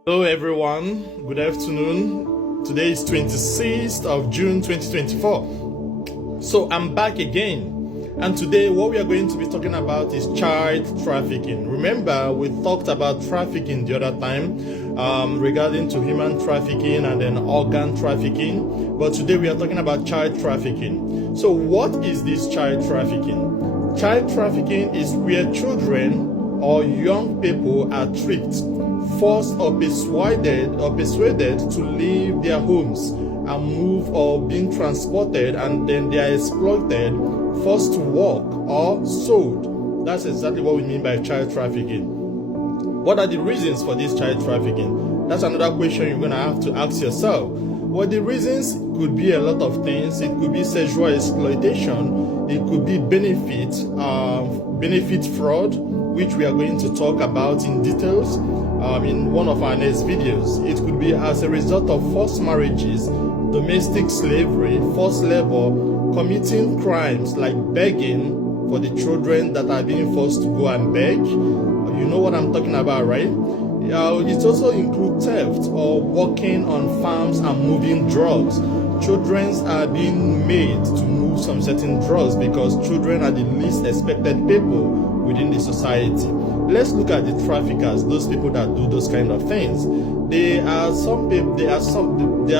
Hello everyone, good afternoon. Today is 26th of June 2024. So I'm back again, and today what we are going to be talking about is child trafficking. Remember, we talked about trafficking the other time regarding to human trafficking and then organ trafficking, but today we are talking about child trafficking. So what is this child trafficking? Child trafficking is where children or young people are tricked, forced or persuaded to leave their homes and move, or being transported, and then they are exploited, forced to work, or sold. That's exactly what we mean by child trafficking. What are the reasons for this child trafficking? That's another question you're going to have to ask yourself. Well, the reasons could be a lot of things. It could be sexual exploitation. It could be benefit fraud, which we are going to talk about in details in one of our next videos. It could be as a result of forced marriages, domestic slavery, forced labor, committing crimes like begging for the children that are being forced to go and beg. You know what I'm talking about, right? It also includes theft or working on farms and moving drugs. Children are being made to move some certain drugs because children are the least expected people within the society. Let's look at the traffickers, those people that do those kind of things. There are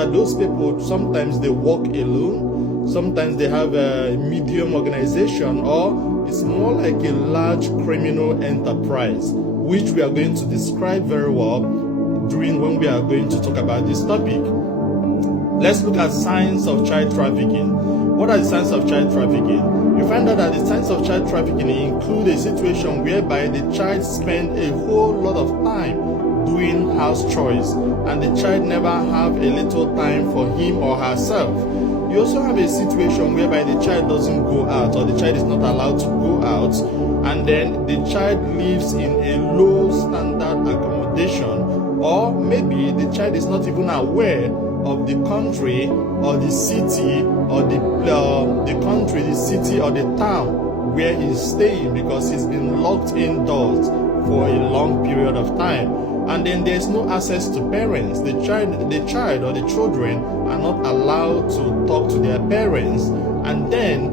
those people, sometimes they work alone, sometimes they have a medium organization, or it's more like a large criminal enterprise, which we are going to describe very well when we are going to talk about this topic. Let's look at signs of child trafficking. What are the signs of child trafficking? You find out that the signs of child trafficking include a situation whereby the child spends a whole lot of time doing house chores, and the child never have a little time for him or herself. You also have a situation whereby the child doesn't go out, or the child is not allowed to go out, and then the child lives in a low standard accommodation, or maybe the child is not even aware of the country or the city or the country, the city or the town where he's staying, because he's been locked indoors for a long period of time. And then there's no access to parents. The child or the children are not allowed to talk to their parents, and then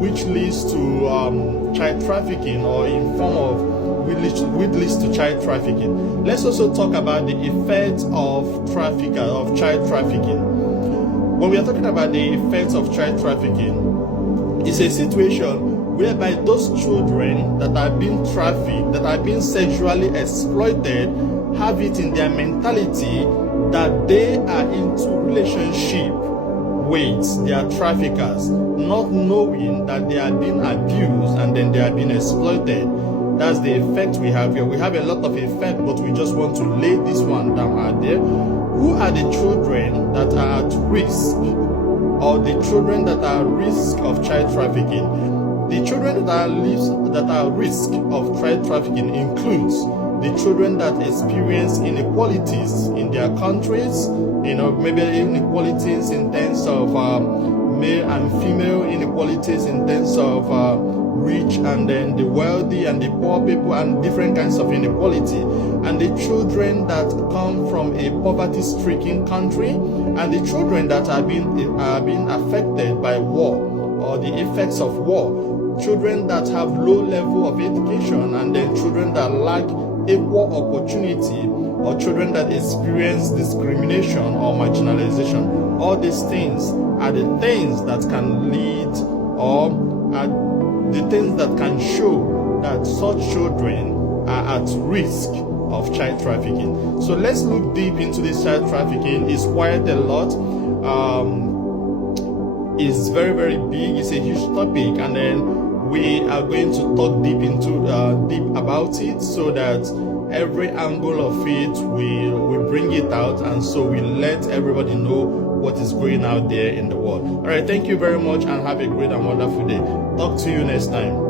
which leads to child trafficking, or in form of which leads to child trafficking. Let's also talk about the effects of child trafficking. When we are talking about the effects of child trafficking, it's a situation whereby those children that are being trafficked, that are being sexually exploited, have it in their mentality that they are into relationship with their traffickers, not knowing that they are being abused and then they are being exploited. That's the effect we have here. We have a lot of effect, but we just want to lay this one down out there. Who are the children that are at risk, or the children that are at risk of child trafficking? The children that are at risk of child trafficking includes the children that experience inequalities in their countries, maybe inequalities in terms of male and female, inequalities in terms of rich and then the wealthy and the poor people, and different kinds of inequality. And the children that come from a poverty-stricken country, and the children that are being affected by war or the effects of war, children that have low level of education, and then children that lack equal opportunity, or children that experience discrimination or marginalization. All these things are the things that can lead, or are the things that can show that such children are at risk of child trafficking. So let's look deep into this child trafficking. It's quite a lot. It's very, very big. It's a huge topic, and then we are going to talk deep about it, so that every angle of it we bring it out, and so we let everybody know what is going out there in the world. All right, thank you very much, and have a great and wonderful day. Talk to you next time.